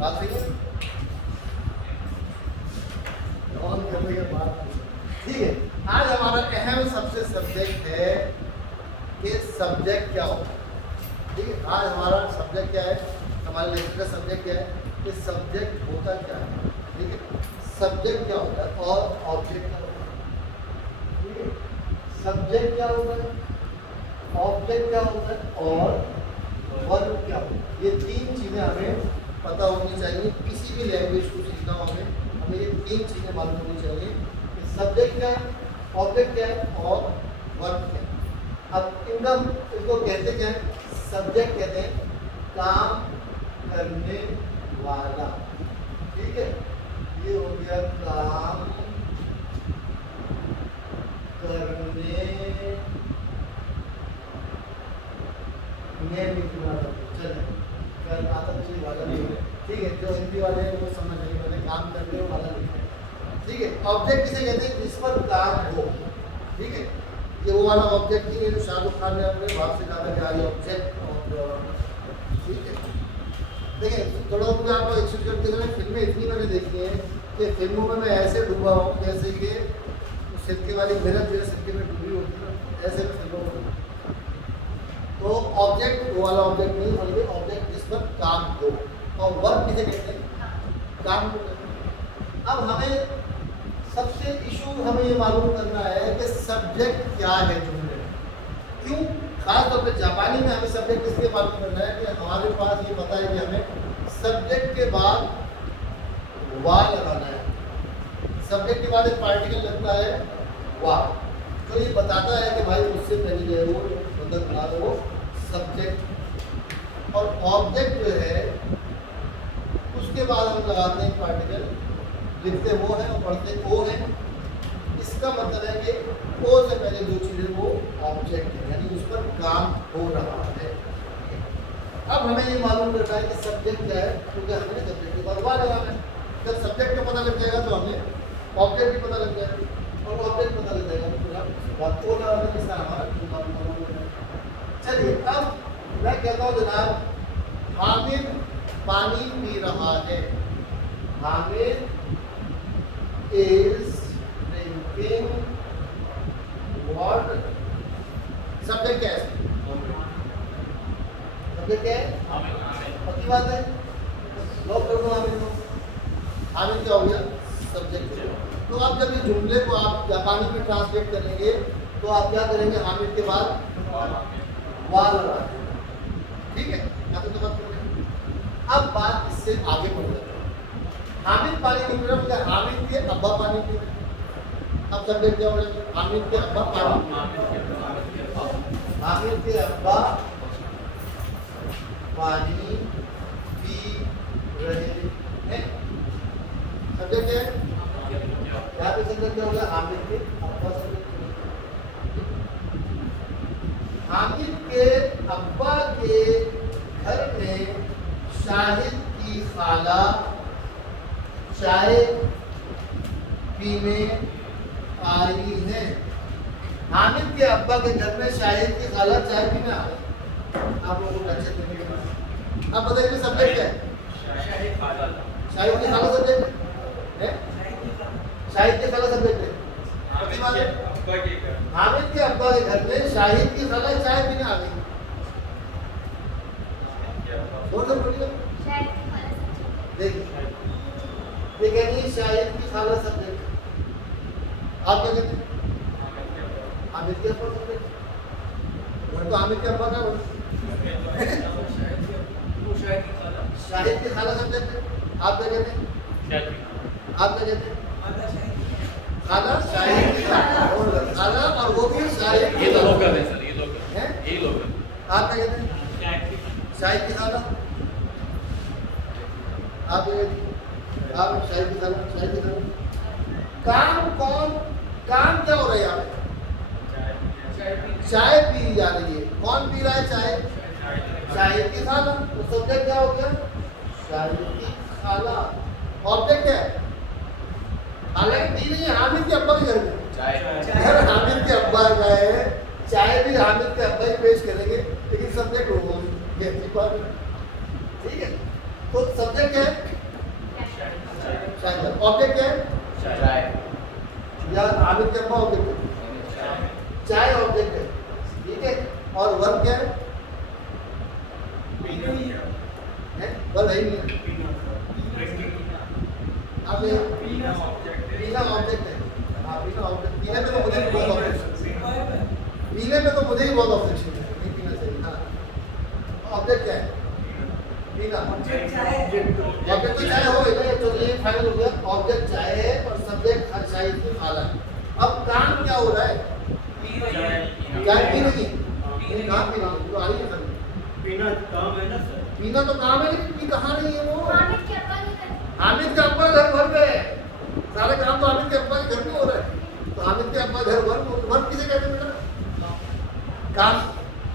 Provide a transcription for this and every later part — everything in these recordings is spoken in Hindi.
बात सही है? ऑन करने के बाद ठीक है। आज हमारा अहम सबसे सब्जेक्ट है कि सब्जेक्ट क्या होता है। ठीक है, आज हमारा सब्जेक्ट क्या है, हमारे लेक्चर का सब्जेक्ट क्या है कि सब्जेक्ट होता क्या है। ठीक है, सब्जेक्ट क्या होता है और ऑब्जेक्ट क्या होता है। ठीक है, सब्जेक्ट क्या होता है, ऑब्जेक्ट क्या होता है और वर्ब क्या होता है। ये तीन चीज़ें हमें पता होनी चाहिए। किसी भी लैंग्वेज को सीखना हो हमें ये तीन चीज़ें मालूम होनी चाहिए कि सब्जेक्ट क्या है, ऑब्जेक्ट क्या है और वर्ब क्या है। अब इसको कहते क्या है, सब्जेक्ट कहते हैं काम करने वाला। ठीक है, ये हो गया काम करने वाला। ठीक है, जो हिंदी वाले हैं वो समझ नहीं, मैंने काम करने वाला लिखा है। ठीक है, ऑब्जेक्ट किसे कहते हैं, जिस पर काम हो। ठीक है, ये वो वाला ऑब्जेक्ट नहीं है जो शाहरुख खान ने अपने बाप से कहा था कि आई ऑब्जेक्ट। ठीक है, देखिए थोड़ा मैं आपको एक्सक्यूज करते हुए फिल्में इतनी मैंने देखी हैं कि फिल्मों में मैं ऐसे डूबा हूँ जैसे कि सिक्के वाली मेहनत जो है सिक्के में डूबी होती है, ऐसे में फिल्मों में। तो ऑब्जेक्ट वो वाला ऑब्जेक्ट नहीं, बल्कि ऑब्जेक्ट जिस पर काम हो। और वर्ब किसे कहते हैं, काम को कहते हैं। अब हमें सबसे इशू हमें ये मालूम करना है कि सब्जेक्ट क्या है जुमले में। क्यों, खास तौर पे जापानी में हमें सब्जेक्ट इसलिए मालूम करना है कि हमारे पास ये पता है कि हमें सब्जेक्ट के बाद वा लगाना है। सब्जेक्ट के बाद एक पार्टिकल लगता है वा, तो ये बताता है कि भाई उससे पहले जो है वो मतलब बना दो वो सब्जेक्ट। और ऑब्जेक्ट जो है उसके बाद हम लगाते हैं पार्टिकल, लिखते वो है और पढ़ते ओ है। इसका मतलब है कि ओ से पहले जो चीज़ें वो ऑब्जेक्ट है, यानी उस पर काम हो रहा है। अब हमें ये मालूम करना है कि सब्जेक्ट क्या है, क्योंकि हमें सब्जेक्ट के बाद वा लगाना है। जब सब्जेक्ट का पता लग जाएगा तो हमें ऑब्जेक्ट भी पता लग जाएगा, और ऑब्जेक्ट पता लग जाएगा तो फिर आप ओ लगाने के साथ हमारा। चलिए अब मैं कहता हूँ जनाब, हामिद पानी पी रहा है। Hamid is drinking water. Subject क्या है, सब्जेक्ट क्या है, पक्की बात है। लॉक कर दो हामिद को। हामिद क्या हो गया, सब्जेक्ट। तो आप जब ये जुमले को आप जापानी में ट्रांसलेट करेंगे तो आप क्या करेंगे, हामिद के बाद वाल लगा। ठीक है, तो बात करेंगे। अब बात इससे आगे बढ़ जाती है। हामिद पानी नहीं पी रहा, मतलब हामिद के अब्बा पानी पी रहे। अब सब्जेक्ट क्या हो जाएगा, हामिद के अब्बा पानी, हामिद के अब्बा पानी पी रहे हैं। सब्जेक्ट क्या है, यहाँ पे सब्जेक्ट क्या होगा, हामिद के अब्बा। सब्जेक्ट हामिद के अब्बा के घर में शाहिद की खाला चाय पीने आई है। हामिद के अब्बा के घर में शाहिद की खाला चाय पीने आ गई। आप लोगों को अच्छे देने के बाद अब बताइए सब्जेक्ट क्या है, शाहिद की खाला सब्जेक्ट है, शाहिद की खाला सब्जेक्ट है। हामिद के अब्बा के घर में शाहिद की खाला चाय पीने आ गई। देखिए शाहिद की खाला सब्जेक्ट, आप क्या कहते हैं, हामिद के अब्बा सब्जेक्ट। घर तो हामिद के अब्बा का शाहिद की खाला सब्जेक्ट है। आप क्या कहते हैं, आप क्या कहते हैं, खाला शाहिद की खाला, और वो भी शाहिद की। ये तो लोकल है सर, ये लोकल है, ये लोकल। आप क्या कहते हैं, शाहिद की खाला। आप क्या कहते हैं, आप शाहिद की खाला, शाहिद की खाला। काम कौन, काम क्या हो रहा है यहाँ पे, चाय पी जा रही है। कौन पी रहा है चाय, शाहिद की खाला। तो सब्जेक्ट क्या हो गया, शाहिद की खाला। ऑब्जेक्ट है, हालांकि पी नहीं है, हामिद के अब्बा के घर में घर हामिद के अब्बा गए, चाय भी हामिद के अब्बा ही पेश करेंगे, लेकिन सब्जेक्ट वो ठीक है। तो सब्जेक्ट है ऑब्जेक्ट क्या है? चाय या हामिद के अब्बा ऑब्जेक्ट है? चाय ऑब्जेक्ट है, ठीक है। और वर्ब क्या है? वर्ब है ही नहीं। अब ये पीना ऑब्जेक्ट है। हाँ पीना ऑब्जेक्ट, पीने में तो मुझे भी बहुत ऑब्जेक्शन है, पीने में तो मुझे ही बहुत ऑब्जेक्शन है, नहीं पीना चाहिए। हाँ ऑब्जेक्ट क्या है? पीना। ऑब्जेक्ट तो चाय हो गई ना, तो ये फाइनल हो गया। ऑब्जेक्ट चाय है और सब्जेक्ट हर शायद की खाला है। अब काम क्या हो रहा है? चाय पी रही है, ये काम पी रही है, तो आ रही है खाली। पीना काम है ना सर। पीना तो काम है, लेकिन पी कहाँ रही है वो? हामिद के अब्बा नहीं करते। हामिद के अब्बा घर भर गए, सारे काम तो हामिद के अब्बा के घर में हो रहा है। तो हामिद के अब्बा घर वर्क किसे कहते हैं बेटा? काम।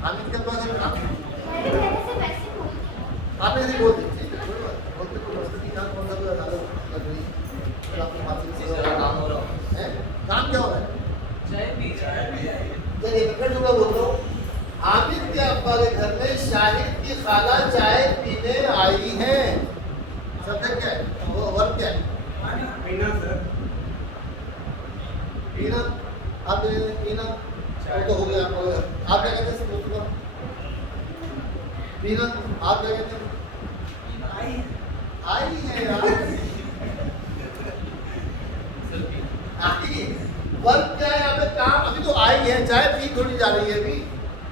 हामिद के अब्बा घर काम। मेरे कहने से वैसे बोलती हूँ। आपने नहीं बोलते, ठीक है कोई बात नहीं। बोलते कोई मस्ती काम कौन सा कोई अदालत लग रही है, फिर आपकी बात से काम हो रहा है। काम क्या हो रहा है? चलिए फिर जुड़ा बोल रहा हूँ। हामिद के अब्बा के घर में शाहिद की खाला चाय पीने आई है। सब्जेक्ट क्या है? वो वर्ब क्या है? पीना सर। पीना। आप पीना वो तो हो गया। आप क्या कहते हैं उसको? पीना। आप क्या कहते हैं? आई है यार। आई। वर्ब क्या है यहाँ पे? काम। अभी तो आई है, चाय पी थोड़ी जा रही है अभी।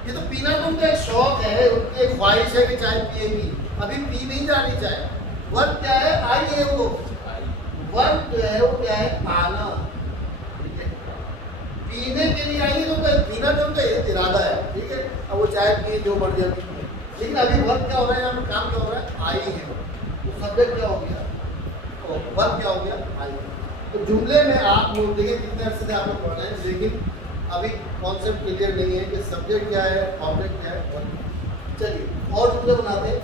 ये तो पीना तो उनका एक शौक है, उनकी एक ख्वाहिश है कि चाय पिएगी, अभी पी नहीं जा रही चाय। वर्ब क्या है? आई है वो। वर्ब जो है वो क्या है? आना। ठीक है, पीने के लिए आई है, तो पीना तो उनका इरादा है, ठीक है। अब वो चाय पिए जो बढ़ जाती है, लेकिन अभी वर्ब क्या हो रहा है यहाँ पे? काम क्या हो रहा है? आई है। तो सब्जेक्ट क्या हो गया? वर्ब क्या हो गया? आई। तो जुमले में आप लोग देखिए कितने अरसे से आप लोग पढ़ रहे हैं, लेकिन अभी कॉन्सेप्ट क्लियर नहीं है कि सब्जेक्ट क्या है, ऑब्जेक्ट क्या है, वर्ब। चलिए और जुमले बनाते हैं।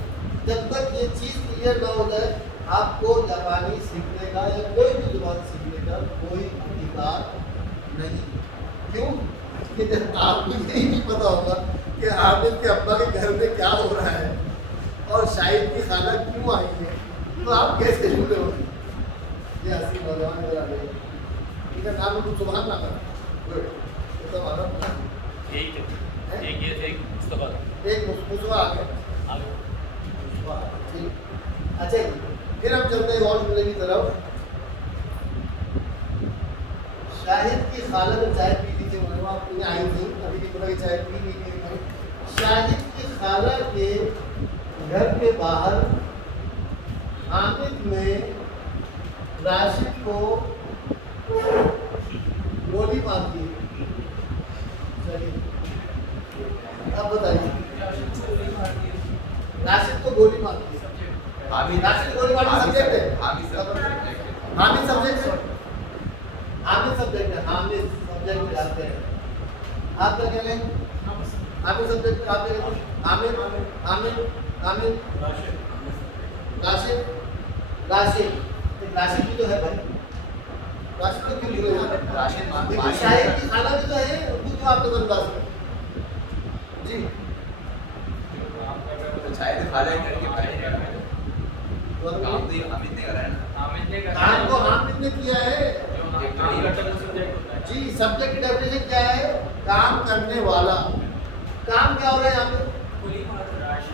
जब तक ये चीज़ क्लियर ना हो जाए, आपको जापानी सीखने का या कोई भी जुबान सीखने का कोई अधिकार नहीं। क्यों? कि जब आपको यही नहीं पता होगा कि हामिद के अब्बा के घर में क्या हो रहा है और शाहिद की खाला क्यों आई है, तो आप कैसे जुड़े होंगे? ये हंसी नौजवान इधर आ गए, इनका नाम कुछ सुबह ना करा। गुड, तो हमारा एक मुस्तफा एक मुस्तफा आ गया। आगे ठीक। अच्छा जी, फिर हम चलते हैं और जुमले की तरफ। शाहिद की खाला ने चाय पी ली थी, मतलब आप पीने आई थी, अभी की तरह की चाय पी नहीं थी। शाहिद की खाला के घर के बाहर हामिद ने राशिद को गोली मार दी। चलिए अब बताइए, राशिद को गोली मार दी। राशिद गोली मार दी सब्जेक्ट है। हामिद सब्जेक्ट है। हामिद सब्जेक्ट है। हामिद सब्जेक्ट जानते हैं आप? क्या कह रहे हैं? हामिद सब्जेक्ट आप क्या कहते हैं? हामिद हामिद हामिद राशिद राशिद राशिद भी तो है भाई, राशिद को क्यों भूले जाते हैं? लेकिन शाहिद की खाला भी तो है, उनको क्यों आप लोग अंदाज करें? जी काम को हामिद ने किया है। जी सब्जेक्ट की डेफिनेशन क्या है? काम करने वाला। काम क्या हो रहा है यहाँ पे?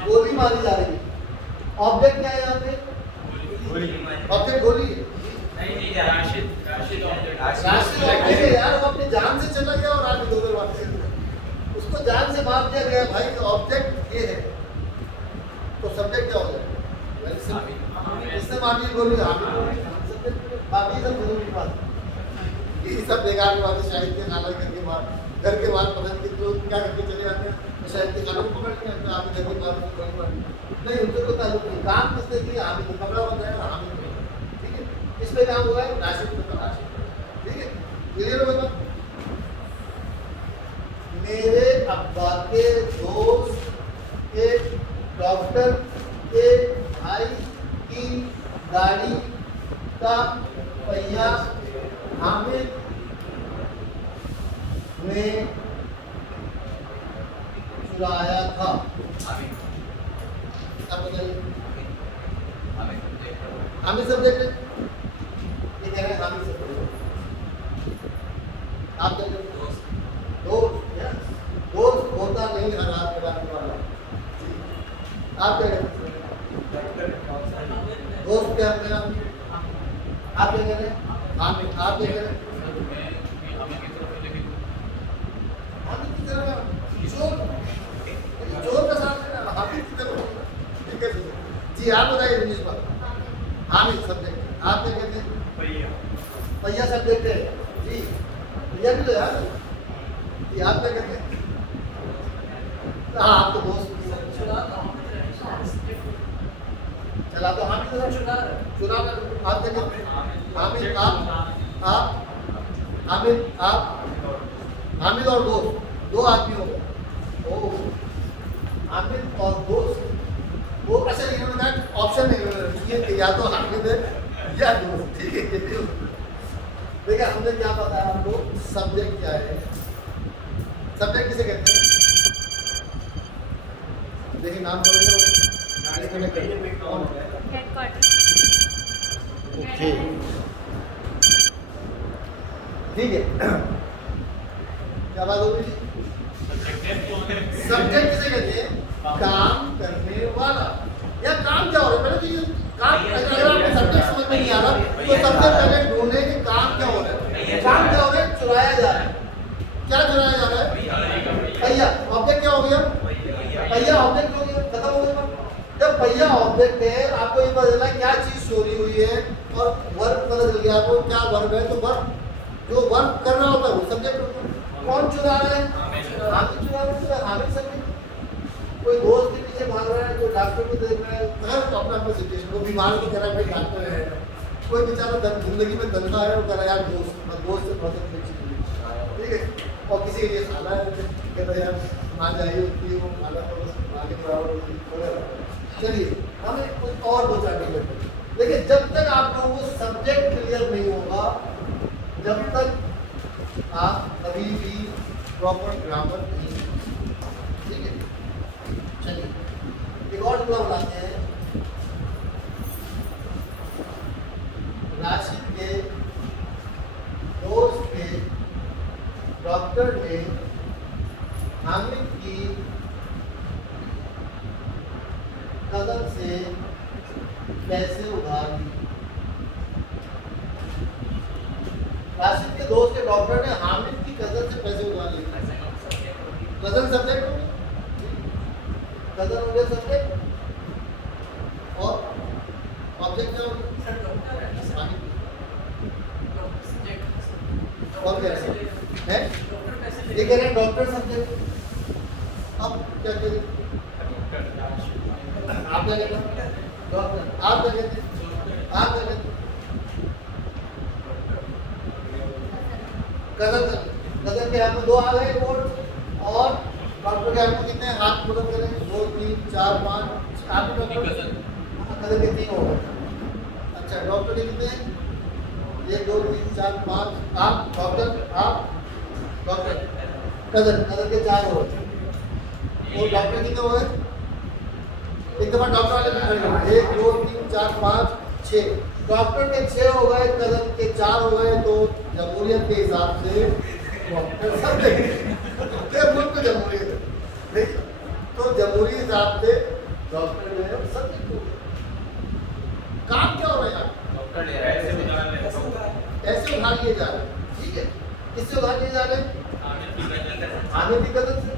गोली मारी जा रही है। ऑब्जेक्ट क्या है यहाँ पे? ऑब्जेक्ट गोली है। राशिद ऑब्जेक्ट है यार, वो अपनी जान से चला गया और आगे दो बात उसको जान से मार दिया गया भाई। ऑब्जेक्ट ये है तो सब्जेक्ट क्या हो गया? इससे मारने गोली हामिद सब्जेक्ट, बाकी सब जरूरी बात, ये सब बेकार की बात है। शाहिद के खाला घर के बाहर पकड़ के तो क्या करके चले जाते हैं, तो शाहिद के खाला को पकड़ के आप घर के बाहर नहीं, उनसे कोई ताल्लुक नहीं। काम किसने किया? हामिद ने। कपड़ा बन जाएगा हामिद ने, ठीक है। इस पे काम हुआ है राशिद पे, ठीक है। क्लियर हो गया? मेरे अब्बा के दोस्त के डॉक्टर के भाई की गाड़ी का पहिया हामिद ने चुराया था। अब बताइए, हामिद सब्जेक्ट है। ये आप क्या कहते हैं? दोस्त क्या कहते हैं? आप क्या कह रहे हैं? हामिद, आप क्या कह रहे हैं? हमें की तरफ लेकिन हामिद की तरह चोर, चोर का साथ है ना, हामिद की तरह। ठीक है जी, आप बताइए इंग्लिश पर। हामिद सब्जेक्ट, आप क्या कहते हैं? भैया भैया सब्जेक्ट है जी, भैया भी तो यार जी। आप क्या कहते हैं? हाँ, आप तो दोस्त चला तो हामिद चुना, आप क्या कहते हैं? हामिद, आप हामिद, आप हामिद और दोस्त, दो आदमी हो गए। ओह, हामिद और दोस्त, वो ऐसे इन्होंने कहा ऑप्शन नहीं चाहिए कि या तो हामिद है या दोस्त। ठीक है, देखिए हमने क्या बताया आपको, सब्जेक्ट क्या है। सब्जेक्ट किसे कहते हैं? देखिए नाम बोलिए। हेडक्वार्टर। ओके, ठीक है। क्या बात हो गई? सब्जेक्ट किसे कहते हैं? काम करने वाला। या काम क्या हो रहा है, पहले तो ये काम, अगर आपको सब्जेक्ट समझ में नहीं आ रहा तो सबसे पहले ढूंढे कि काम क्या हो रहा है। काम क्या हो रहा है? चुराया जा रहा है। क्या चुराया जा रहा है? पहिया। ऑब्जेक्ट क्या हो गया? पहिया ऑब्जेक्ट हो गया, खत्म हो गया। जब पहिया ऑब्जेक्ट है, आपको ये पता चला क्या चीज चोरी हुई है और वर्क पता चल गया आपको क्या वर्क है। तो वर्क, जो वर्क कर रहा होता है वो सब्जेक्ट होता है। कौन चुरा रहा है? हामिद चुरा रहा है, हामिद सब्जेक्ट। कोई दोस्त के पीछे भाग रहा है, कोई डॉक्टर को देख रहा है, हर अपना अपना सिचुएशन। कोई बीमार की तरह भाई डॉक्टर है, कोई बेचारा जिंदगी में धंधा है, वो कह रहा है यार दोस्त से बहुत ठीक है। और किसी के लिए खाना है, कहता है यार मान जाइए होती है, वो खाना तो बस आगे बराबर होती है। चलिए हमें कुछ और दो चार टिकट। लेकिन जब तक आप लोगों को सब्जेक्ट क्लियर नहीं होगा, जब तक आप कभी भी प्रॉपर ग्रामर नहीं। ठीक है, चलिए एक और जुमला बनाते हैं। राशिद के दोस्त के डॉक्टर ने हामिद की कदम से पैसे उधार लिए। राशिद के दोस्त के डॉक्टर ने हामिद की कजन से पैसे उधार लिए। कजन सब्जेक्ट हो गया, कजन हो गया सब्जेक्ट, और ऑब्जेक्ट क्या हो गया? और क्या है? ये कह रहे हैं डॉक्टर सब्जेक्ट। अब क्या करें? आप क्या कहते हैं? डॉक्टर। आप क्या कहते हैं? आप क्या कहते हैं? कदर कदर के हाथ में दो आ गए वोट, और डॉक्टर के हाथ में कितने हाथ बुलंद करें? 2 3 4 5। आप डॉक्टर कदर के 3 हो गए। अच्छा, डॉक्टर के कितने? 1 2 3 4 5। आप डॉक्टर, आप डॉक्टर, कदर कदर के 4 हो गए। और डॉक्टर कितने हो गए? एक दफा डॉक्टर वाले में खड़े हो, 1 2 3 4 5 6। डॉक्टर के 6 हो गए, कदर के 4 हो गए। तो जमहूरियत के हिसाब से डॉक्टर सब्जेक्ट मुल्क में जमहूरियत है, ठीक। तो जमहूरी हिसाब से डॉक्टर जो है सब्जेक्ट हो गया। काम क्या हो रहा है यार? डॉक्टर ले रहा है, ऐसे उदाहरण ले रहा है। ऐसे उधार लिए जा रहे हैं, ठीक है। किससे उधार लिए जा रहे हैं? हामिद की कदर से।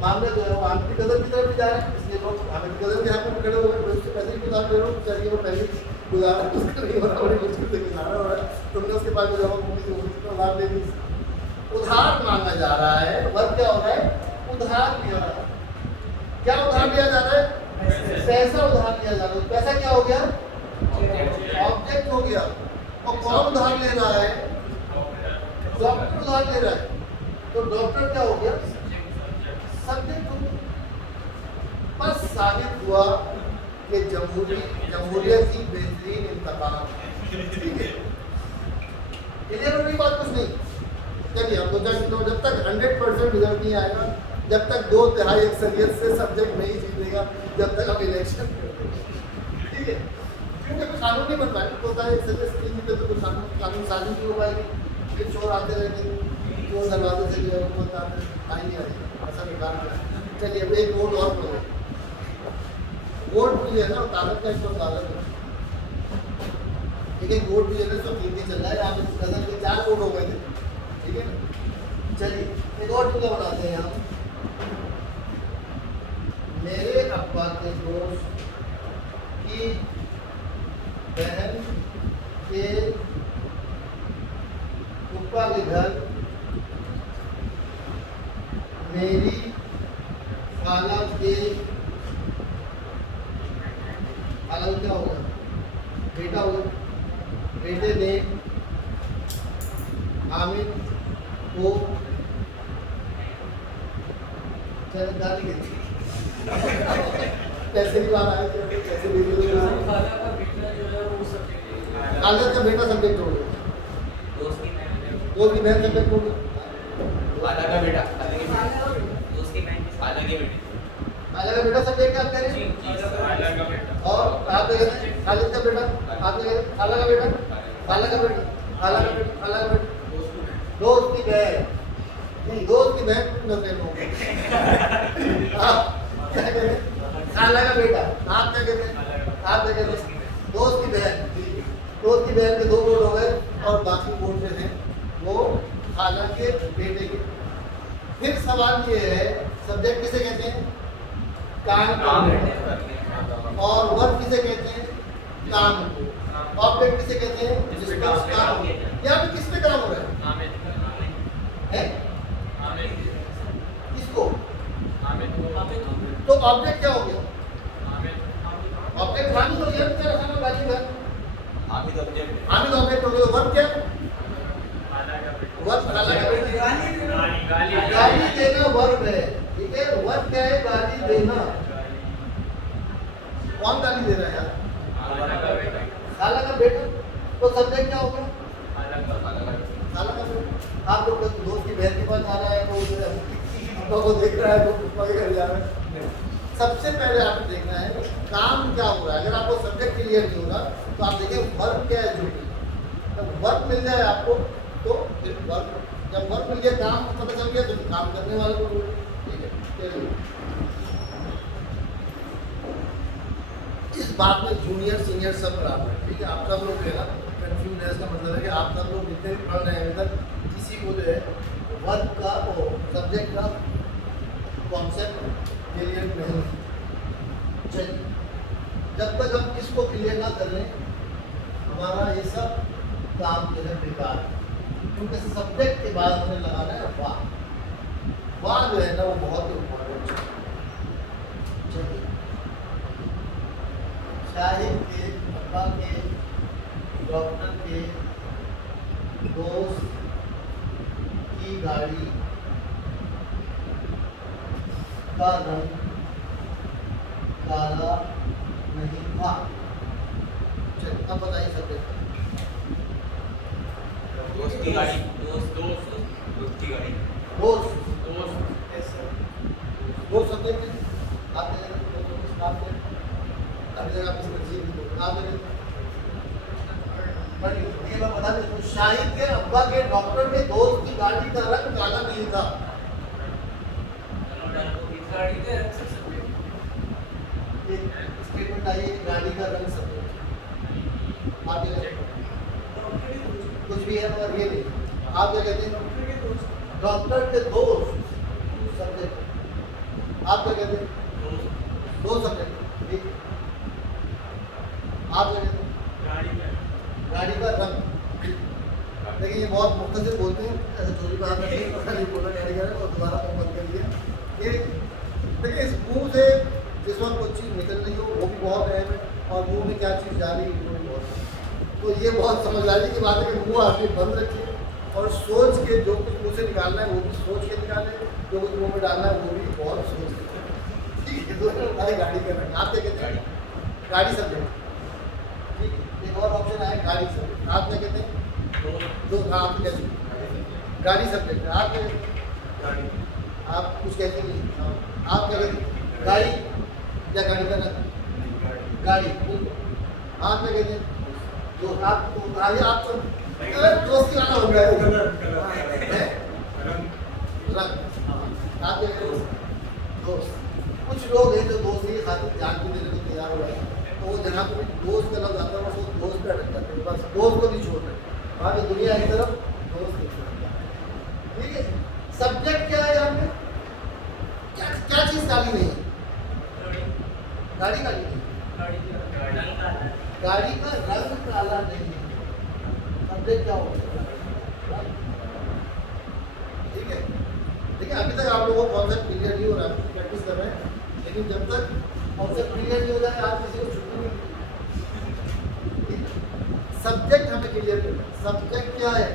मामला जो है वो हामिद की कदर की तरफ भी जा रहे हैं, इसलिए लोग हामिद की कदर के हाथ में खड़े हो गए। उससे पैसे की उधार ले रहे हो, चलिए वो पहले गुजारा उसका नहीं हो रहा, बड़ी मुश्किल से गुजारा हो रहा है, तुमने उसके पास जमा पूरी तो उधार ले ली। उधार मांगा जा रहा है, वर्ग क्या हो रहा है? उधार लिया जा रहा है। क्या उधार लिया जा रहा है? पैसा उधार लिया जा रहा है। पैसा क्या हो गया? ऑब्जेक्ट हो गया। और कौन उधार ले रहा है? डॉक्टर उधार ले रहा है। तो डॉक्टर क्या हो गया? सब्जेक्ट हो गया। बस साबित हुआ कि जमहूरियत की बेहतरीन इंतकाम है, ठीक है। क्लियर हो रही बात? कुछ नहीं। चलिए हम 2-4 जब तक 100% रिजल्ट नहीं आएगा, जब तक 2/3 अक्सरियत से सब्जेक्ट नहीं जीतेगा, जब तक हम इलेक्शन करते हैं, ठीक है। क्योंकि कोई कानून नहीं बन पाएगा, 2/3 अक्सरियत नहीं जीते तो कोई कानून साजिश नहीं हो पाएगी। फिर चोर आते रहेंगे, चोर दरवाजे से जो है वो आई नहीं आएगी, ऐसा निकाल। चलिए अब एक वोट और पढ़ो। वोट भी है ना, कागज का एक कागज है, ठीक है। वोट भी है ना, सब गिनती चल रहा है। यहाँ पे कजन के 4 वोट हो गए थे, ठीक है ना। चलिए एक और टुकड़ा बनाते हैं यहाँ। मेरे अब्बा के दोस्त की बहन के फूफा के घर मेरी खाला के खाला क्या होगा, बेटा होगा, बेटे ने हामिद को गाली दी। पैसे की बात आई थी, पैसे भी खाला का बेटा जो है वो सब्जेक्ट खाला का बेटा सब्जेक्ट हो गया, दोस्त की बहन दोस्त की बहन सब्जेक्ट हो गया, खाला का बेटा, खाला की बेटी, दोस्त की बहन खाला की बेटी, खाला का बेटा सब्जेक्ट क्या कह रहे जी, हैं। जी, खाला का बेटा, और आप देख रहे हैं खालिद का बेटा, आप देख रहे हैं खाला का बेटा, खाला का बेटा, खाला का बेटा, खाला का बेटा, दोस्त की बहन, नहीं दोस्त की बहन न कहना। आप क्या कहते हैं, खाला का बेटा, आप क्या कहते हैं, आप क्या कहते हैं, दोस्त की बहन, दोस्त की बहन के 2 वोट हो गए और बाकी वोट जो थे वो खाला के बेटे के। फिर सवाल ये है, सब्जेक्ट किसे कहते हैं, काम को, और वर्ब किसे कहते हैं, काम को, ऑब्जेक्ट किसे कहते हैं, जिस पर काम हो। यहाँ पे किस पे काम हो रहा है, किसको, तो ऑब्जेक्ट क्या हो गया, ऑब्जेक्ट हामिद हो गया, बेचारा खाना गाली है, हामिद ऑब्जेक्ट है, हामिद ऑब्जेक्ट हो गया। वर्ब क्या, वर्ब खाला का बेटा, गाली देना वर्ब है, ठीक है। वर्ब क्या है, गाली देना। कौन गाली दे रहा है यार, खाला का बेटा, तो सब्जेक्ट क्या होगा, खाला का बेटा। आप लोग दोस्त की बहन के पास जा रहा है तो वो देख रहा है तो फूफा के घर जा रहा है। सबसे पहले आपको देखना है काम क्या हो रहा है। अगर आपको सब्जेक्ट क्लियर नहीं होगा तो आप देखिए वर्ब क्या है, जो जब वर्ब मिल जाए आपको तो फिर वर्ब, जब वर्ब मिल गया काम पता चल गया तो काम करने वाले को बोलो, ठीक है। चलिए इस बात में जूनियर सीनियर सब बराबर है, ठीक है। आप सब लोग ना कंफ्यूज है, इसका मतलब है कि आप सब लोग जितने भी पढ़ रहे हैं अभी तक किसी को जो है वर्ब का और सब्जेक्ट का कॉन्सेप्ट क्लियर नहीं। चलिए जब तक हम इसको क्लियर ना कर लें हमारा ये सब काम जो है बेकार है, क्योंकि सब्जेक्ट के बाद हमें लगाना है वाह। वाह जो है ना वो बहुत इम्पोर्टेंट है। चलिए शाहिद के अब्बा के डॉक्टर के दोस्त की गाड़ी का रंग काला नहीं था। चलिए अब बताइए सब्जेक्ट। दोस्त की गाड़ी, दोस्त की गाड़ी, दोस्त दोस्त दो सब्जेक्ट हैं। आप देख रहे हैं आप देख अभी तक आप इसमें जी आप देख रहे ये मैं बता दें तो शाहिद के अब्बा के डॉक्टर के दोस्त की गाड़ी का रंग काला नहीं था। गाड़ी के रंग से सब्जेक्ट एक स्टेटमेंट आई है कि गाड़ी का रंग सफेद। आप क्या कहते हैं? कुछ भी है मगर ये नहीं। आप क्या कहते हैं? डॉक्टर के दोस्त सब्जेक्ट। आप क्या कहते हैं? दो सब्जेक्ट। ठीक। आप क्या कहते हैं? गाड़ी का रंग। देखिए ये बहुत मुख्तसर बोलते हैं, ऐसे चोरी बात नहीं पता नहीं बोला गाड़ी का रंग और दोबारा मुंह बंद कर दिया। ये देखिए इस मुंह से जिस वक्त कोई चीज़ निकल रही हो वो भी बहुत अहम है और मुंह में क्या चीज़ जा रही है वो भी बहुत है। तो ये बहुत समझदारी की बात है कि मुंह आदमी बंद रखिए और सोच के जो कुछ मुंह से निकालना है वो भी सोच के निकालें, जो कुछ मुंह में डालना है वो भी बहुत सोच के। ठीक है, तो गाड़ी का रंग। आप क्या कहते हैं? गाड़ी सब्जेक्ट। ठीक है, एक और ऑप्शन आया गाड़ी सब्जेक्ट। आप क्या कहते हैं? दो। आप कहते हैं गाड़ी सब्जेक्ट। आप क्या कहते हैं? आप कुछ कहते नहीं। आप क्या कहते हैं? गाड़ी या गाड़ी का रंग? गाड़ी। आप क्या कहते हैं? दो। आप तो आगे आप तो दोस्त की वाला हो गया है। रंग। आप क्या कहते हैं? दोस्त। कुछ लोग हैं जो दोस्ती की खातिर जान भी देने को तैयार हो रहे हैं, तो वो जहाँ पे दोस्त का लफ्ज़ आता है उसको दोस्त पे अटक जाते हैं, बस दोस्त को नहीं छोड़ रहे, बाकी दुनिया एक तरफ दोस्त नहीं छोड़ रही। ठीक है, सब्जेक्ट क्या है यहाँ पे? क्या क्या चीज़ काली नहीं है? गाड़ी काली नहीं है, गाड़ी का रंग काला नहीं है, सब्जेक्ट क्या होगा? ठीक है, देखिए अभी तक आप लोगों को कॉन्सेप्ट क्लियर नहीं हो रहा है, प्रैक्टिस कर रहे हैं, लेकिन जब तक कॉन्सेप्ट क्लियर नहीं हो जाए आप किसी को छुट्टी नहीं। सब्जेक्ट हमें क्लियर करना है, सब्जेक्ट क्या है?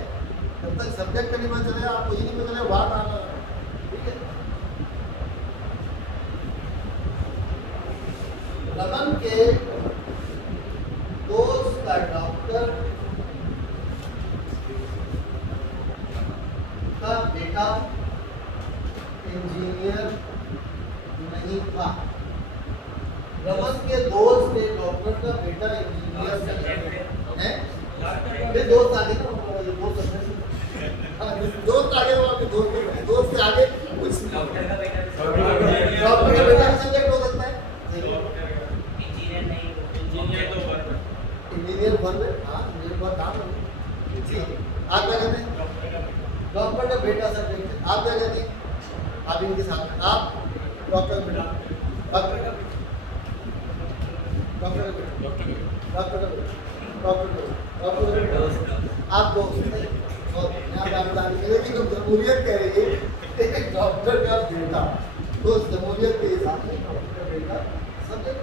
जब तक सब्जेक्ट का नहीं पता चले आपको ये नहीं पता चले वाट आना। ठीक है, रमन के दोस्त का डॉक्टर का बेटा इंजीनियर नहीं था। रमन के दोस्त के डॉक्टर का बेटा इंजीनियर है। फिर दोस्त आगे ना दोस्त आगे दोस्त से आगे कुछ डॉक्टर का बेटा डॉक्टर का बेटा सब्जेक्ट हो सकता है। इंजीनियर नहीं इंजीनियर तो बन इंजीनियर बन रहे, हाँ इंजीनियर बहुत काम है। ठीक, आप क्या कहते हैं? डॉक्टर का बेटा सब्जेक्ट है। आप क्या कहते हैं? आप इनके साथ में आप डॉक्टर का बेटा, डॉक्टर का बेटा, डॉक्टर का बेटा, डॉक्टर का बेटा, डॉक्टर का बेटा, डॉक्टर का बेटा, आप दोस्त नहीं, और यहाँ पे आप बताने के लिए कि तुम जमहूरियत कह रही है, एक डॉक्टर का बेटा, तो जमहूरियत के हिसाब से डॉक्टर का बेटा सब्जेक्ट।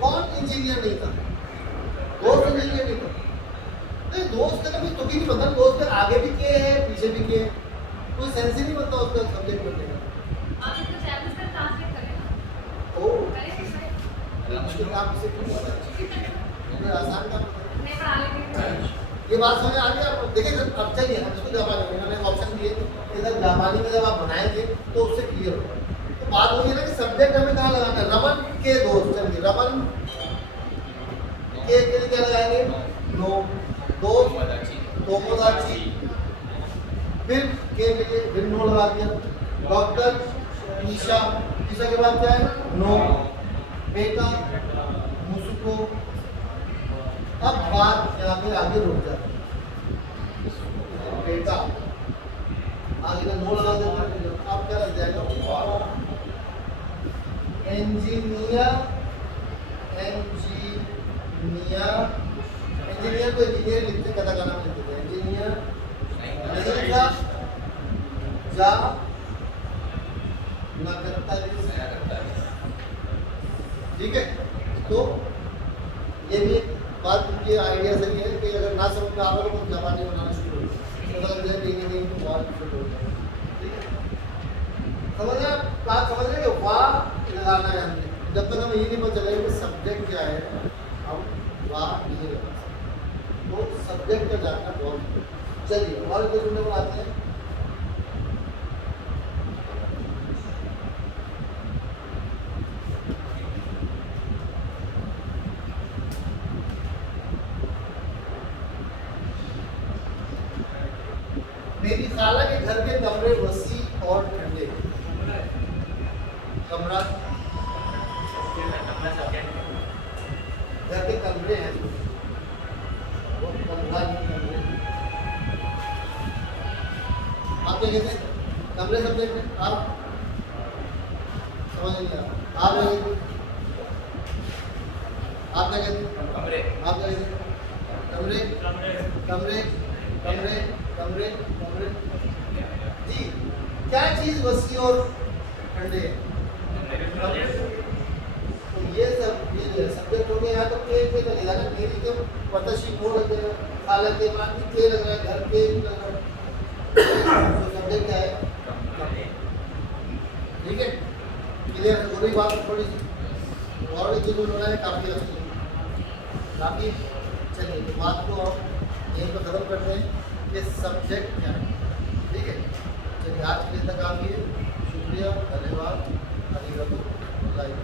कौन इंजीनियर नहीं था? दोस्त इंजीनियर नहीं था। नहीं, दोस्त का भी तो भी नहीं पता, दोस्त के आगे भी के है पीछे भी के, कोई सेंस ही नहीं बनता उसका सब्जेक्ट बनने का। आप इसको चैप्टर से ट्रांसलेट करें ओ करें सर मुश्किल काम से क्यों होता है? मुझे आसान काम होता है। मैं पढ़ा लेंगे। ये बात समझ आ गई आपको? देखिए अब चाहिए हम इसको जापानी में मैंने ऑप्शन दिए कि सर जापानी में जब आप बनाएंगे तो उससे क्लियर होगा। तो बात वही है ना कि सब्जेक्ट हमें कहाँ लगाना है? रमन के दोस्त, चलिए रमन के लिए क्या लगाएंगे? नो दोस्त तोमोदाची, फिर के लिए फिर नो लगा दिया। डॉक्टर ईशा, ईशा के बाद क्या है? नो बेटा मुसुको। अब बात यहाँ पे आगे रुक जाती है। बेटा आगे का नो लगा देते हैं, अब क्या लग जाएगा? इंजीनियर, इंजीनियर को इंजीनियर लिखते हैं, कथा का नाम लिखते हैं इंजीनियर नहीं था, जा ना करता। ठीक है, तो ये भी बात ये आइडिया सही है कि अगर ना समझ में आ रहा तो जापानी बनाना शुरू हो, मतलब नहीं तो बहुत शुरू हो जाए। ठीक है, समझ रहे आप? बात समझ रहे हो? वाह लगाना है हमने, जब तक हमें ये नहीं पता चलेगा कि सब्जेक्ट क्या है हम वाह नहीं लगा सकते। तो सब्जेक्ट का जानना बहुत। चलिए हमारे कुछ जुमले बनाते हैं। मेरी खाला के घर के कमरे वसी और ठंडे। कमरा घर के कमरे हैं, वो कमरा नहीं कमरे। आप क्या कहते हैं? कमरे सब्जेक्ट में आप समझ नहीं आ रहा। आप क्या कहते हैं? आप क्या कहते हैं? कमरे आप क्या कहते हैं? कमरे कमरे कमरे कमरे कमरे। जी, क्या चीज वसी और ठंडे है? तो ये सब ये सब्जेक्ट हो गया। यहाँ तो के लगेगा ना, मेरी के पतशी मोड़ लग जाएगा, खाला के बाद के लग रहा है, घर के लग रहा है। तो सब्जेक्ट क्या है? ठीक है, क्लियर है? पूरी बात थोड़ी सी और जो बोला है काफ़ी अच्छी काफ़ी। चलिए तो बात को हम यहीं पर खत्म करते हैं कि सब्जेक्ट क्या है। ठीक है, चलिए आज के लिए तक आप ये शुक्रिया, धन्यवाद, अभी लाइक